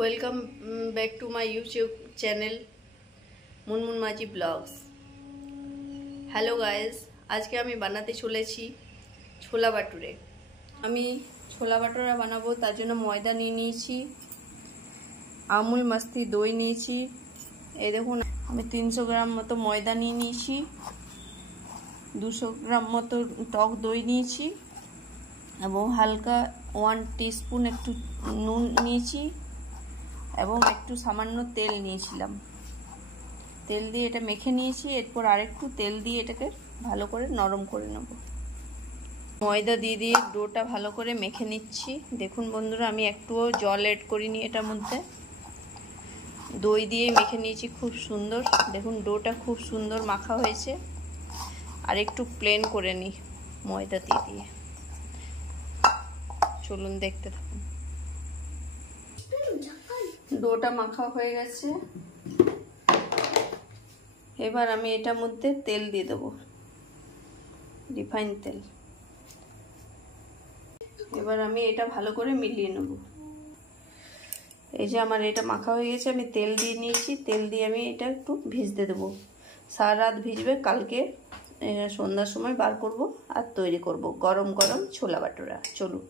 Welcome back to my YouTube channel Munmun Majhi vlogs. Hello guys, আজকে আমি বানাতে চলেছি ছোলা বাটুরে। আমি ছোলা বাটুরা বানাবো, তার জন্য ময়দা নিয়ে নিয়েছি, আমুল মাস্তি দই নিয়েছি। এই দেখুন, আমি 300 গ্রাম মতো ময়দা নিয়ে নিয়েছি, 200 গ্রাম মতো টক দই নিয়েছি এবং হালকা 1 টিস্পুন একটু নুন নিয়েছি এবং একটু সামান্য তেল নিয়েছিলাম। তেল দিয়ে এটা মেখে নিয়েছি। এরপর আরেকটু তেল দিয়ে এটাকে ভালো করে নরম করে নেব। ময়দা দিয়ে দিয়ে ডোটা ভালো করে মেখে নিচ্ছি। দেখুন বন্ধুরা, আমি একটুও জল অ্যাড করিনি এটার মধ্যে, দই দিয়ে মেখে নিয়েছি খুব সুন্দর। দেখুন ডোটা খুব সুন্দর মাখা হয়েছে। আর একটু প্লেন করে নিই ময়দা দিয়ে দিয়ে। চলুন দেখতে থাকুন। ডোটা মাখা হয়ে গেছে। এবার আমি এটার মধ্যে তেল দিয়ে দেবো, রিফাইন তেল। এবার আমি এটা ভালো করে মিলিয়ে নেব। এই যে আমার এটা মাখা হয়ে গেছে, আমি তেল দিয়ে নিয়েছি। তেল দিয়ে আমি এটা একটু ভিজতে দেবো। সারা রাত ভিজবে, কালকে সন্ধ্যার সময় বার করব আর তৈরি করব গরম গরম ছোলা বাটুরা। চলুন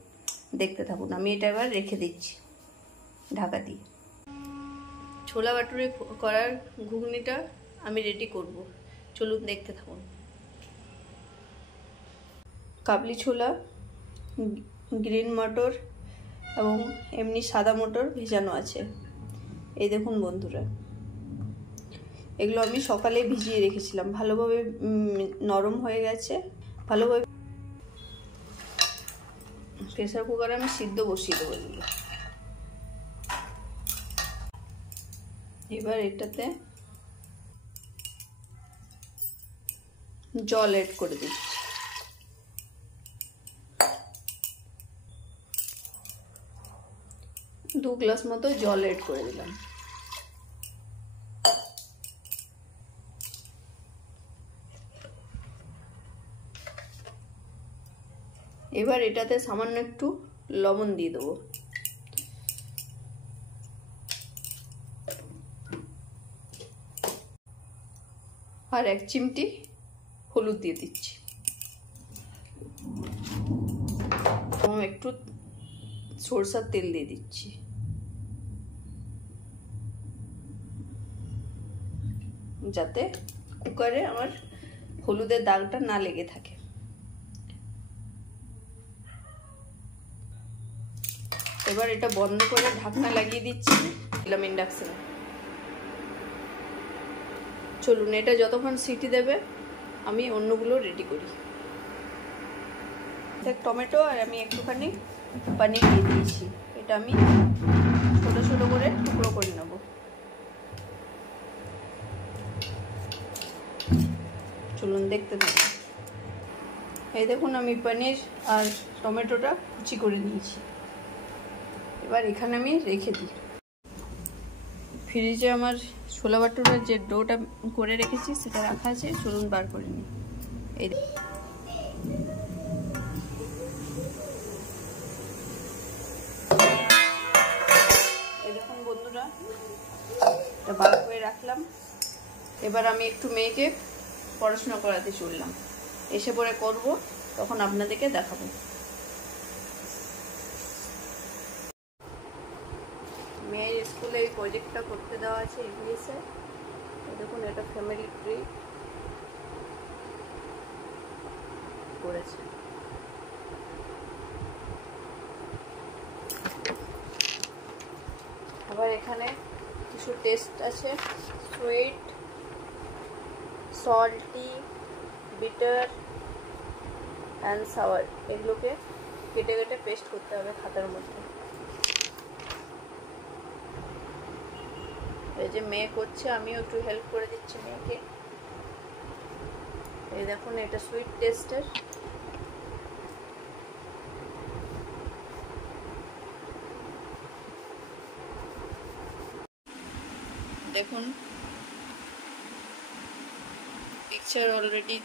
দেখতে থাকুন। আমি এটা এবার রেখে দিচ্ছি ঢাকা দিয়ে। ছোলা বাটুরে করার ঘুগনিটা আমি রেডি করব। চলুন দেখতে থাকুন। কাবলি ছোলা, গ্রিন মটর এবং এমনি সাদা মটর ভেজানো আছে। এই দেখুন বন্ধুরা, এগুলো আমি সকালে ভিজিয়ে রেখেছিলাম, ভালোভাবে নরম হয়ে গেছে। ভালোভাবে প্রেসার কুকারে আমি সিদ্ধ বসিয়ে দেবো এগুলো। এবার এটাতে জল অ্যাড করে দিচ্ছি। দু গ্লাস মতো জল অ্যাড করে দিলাম। এবার এটাতে সামান্য একটু লবণ দিয়ে দেবো। আর 1 চিমটি হলুদ দিয়ে দিচ্ছি এবং একটু সরষের তেল দিয়ে দিচ্ছি। যাতে কুকারে আমার হলুদের দাগটা না লেগে থাকে। এবার এটা বন্ধ করে ঢাকনা লাগিয়ে দিচ্ছি, দিলাম ইন্ডাকশনে। চলুন এটা যতক্ষণ সিটি দেবে আমি অন্যগুলো রেডি করি। টমেটো আর আমি একটুখানি পনির দিয়ে দিয়েছি। এটা আমি ছোট ছোট করে টুকরো করে নেব। চলুন দেখতে থাকুন। এই দেখুন, আমি পনির আর টমেটোটা কুচি করে নিয়েছি। এবার এখানে আমি রেখে দিই। ফ্রিজে আমার ছোলা বাটুরার যে ডোটা করে রেখেছি সেটা রাখা আছে। চলুন বার করে নিই। এই দেখুন বন্ধুরা, এটা বার করে রাখলাম। এবার আমি একটু মেয়েকে পড়াশোনা করাতে চললাম। এসে পরে করব, তখন আপনাদেরকে দেখাবো। মেয়ের স্কুলে এই প্রজেক্টটা করতে দেওয়া আছে ইংলিশে। দেখুন এটা ফ্যামিলি ট্রি করেছে। আবার এখানে কিছু টেস্ট আছে, sweet, salty, bitter and sour. এগুলোকে কেটে কেটে পেস্ট করতে হবে খাতার মধ্যে। এই যে মেয়ে করছে, আমিও একটু হেল্প করে দিচ্ছি মেয়েকে। এই দেখুন এটা সুইট টেস্টের। দেখুন পিকচার অলরেডি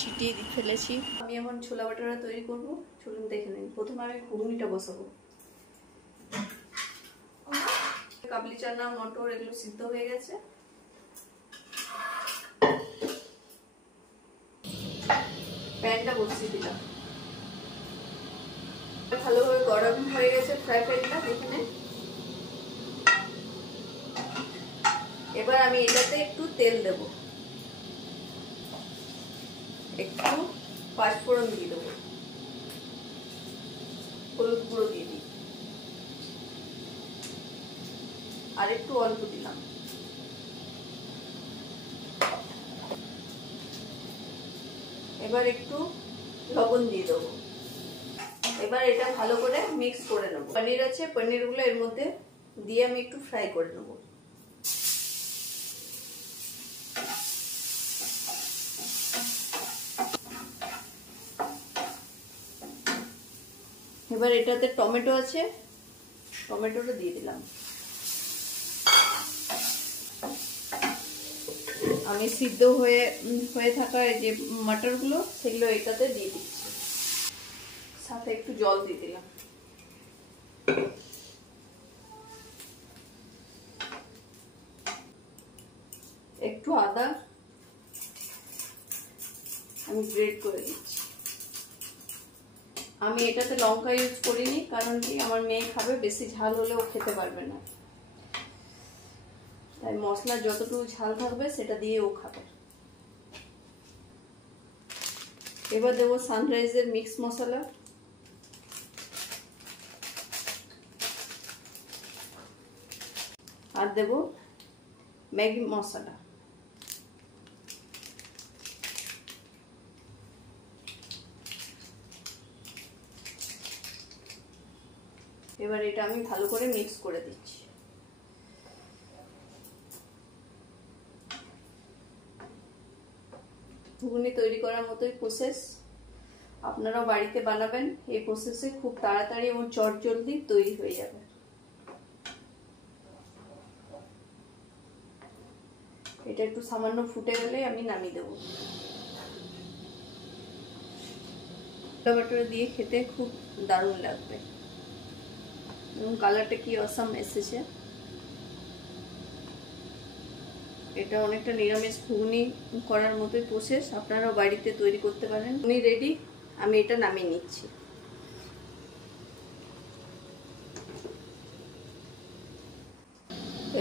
ছিটিয়ে ফেলেছি। আমি এখন ছোলা বাটুরা তৈরি করব। চলুন দেখে নিন। প্রথমে আমি ঘুগনিটা বসাবো। কাবলি চানা, মটর এগুলো সিদ্ধ হয়ে গেছে। প্যানটা বসিয়ে দিলাম, ভালোভাবে গরম হয়ে গেছে ফ্রাই প্যানটা এখানে। এবার আমি এটাতে একটু তেল দেব, একটু পাঁচফোড়ন দিয়ে দেবো, হলুদ গুঁড়ো দিয়ে দিই, আর একটু অল্প দিলাম। এবার একটু লবণ দিয়ে দেবো। এবার এটা ভালো করে মিক্স করে নেবো। পনির আছে, পনিরগুলো এর মধ্যে দিয়ে আমি একটু ফ্রাই করে নেবো। এবার এটাতে টমেটো আছে, টমেটোটা দিয়ে দিলাম। আমি সিদ্ধ হয়ে থাকা যে মটরগুলো সেগুলো এটাতে দিয়ে দিচ্ছি, সাথে একটু জল দিয়ে দিলাম। একটু আদা আমি গ্রেট করে দিচ্ছি। আমি এটাতে লঙ্কা ইউজ করিনি, কারণ কি আমার মেয়ে খাবে, বেশি ঝাল হলে ও খেতে পারবে না, তাই মশলা যতটুকু ঝাল থাকবে সেটা দিয়ে ও খাবে। এবার দেবো সানরাইজের মিক্স মশলা, আর দেবো ম্যাগি মশলা। এবার এটা আমি ভালো করে মিক্স করে দিচ্ছি। ঘুগনি তৈরি করার মতোই প্রসেস, আপনারাও বাড়িতে বানাবেন। এই প্রসেসে খুব তাড়াতাড়ি এবং চটজলদি তৈরি হয়ে যাবে। এটা একটু সামান্য ফুটে গেলে আমি নামিয়ে দেবো। টমেটো দিয়ে খেতে খুব দারুণ লাগবে এবং কালারটা কি অসাম এসেছে। এটা অনেকটা নিরামিষ ঘুগনি করার মতোই প্রসেস, আপনারাও বাড়িতে তৈরি করতে পারেন। ঘুগনি রেডি, আমি এটা নামিয়ে নিচ্ছি।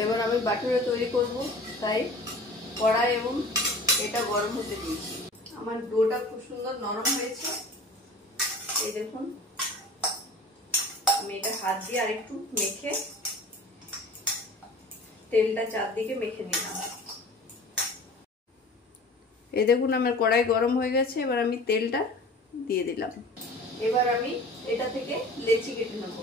এবার আমি বাটুরে তৈরি করব, তাই কড়াই এবং এটা গরম হতে দিয়েছি। আমার ডোটা খুব সুন্দর নরম হয়েছে, এই দেখুন। আমি এটা হাত দিয়ে আর একটু মেখে তেলটা চারদিকে মেখে নিলাম। এই দেখুন আমার কড়াই গরম হয়ে গেছে, এবার আমি তেলটা দিয়ে দিলাম। এবার আমি এটা থেকে লেচি কেটে নেব।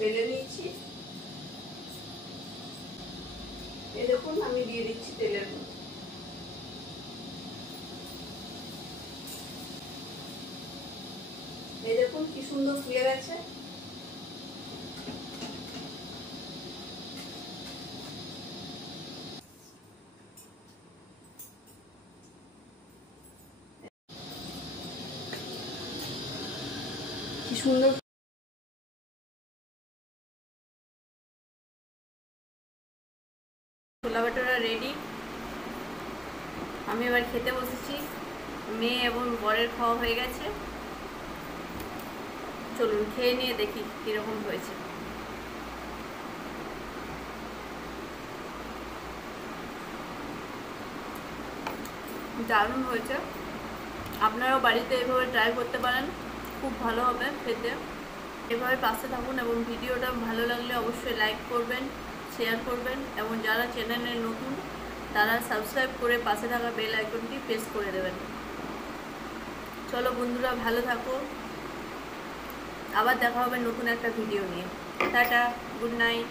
বেলে নিয়েছি, এই দেখুন আমি দিয়ে দিচ্ছি তেলের মধ্যে। এই দেখুন কি সুন্দর ফুলে গেছে। কি সুন্দর ছোলা বাটোরা রেডি। আমি এবার খেতে বসেছি, মেয়ে এবং বরের খাওয়া হয়ে গেছে। চলুন খেয়ে নিয়ে দেখি কিরকম হয়েছে। দারুণ হয়েছে, আপনারাও বাড়িতে এভাবে ট্রাই করতে পারেন, খুব ভালো হবে খেতে। এভাবে পাশে থাকুন এবং ভিডিওটা ভালো লাগলে অবশ্যই লাইক করবেন, শেয়ার করবেন এবং যারা চ্যানেলে নতুন তারা সাবস্ক্রাইব করে পাশে থাকা বেল আইকনটি প্রেস করে দেবেন। চলো বন্ধুরা, ভালো থাকো, আবার দেখা হবে নতুন একটা ভিডিও নিয়ে। Tata, good night.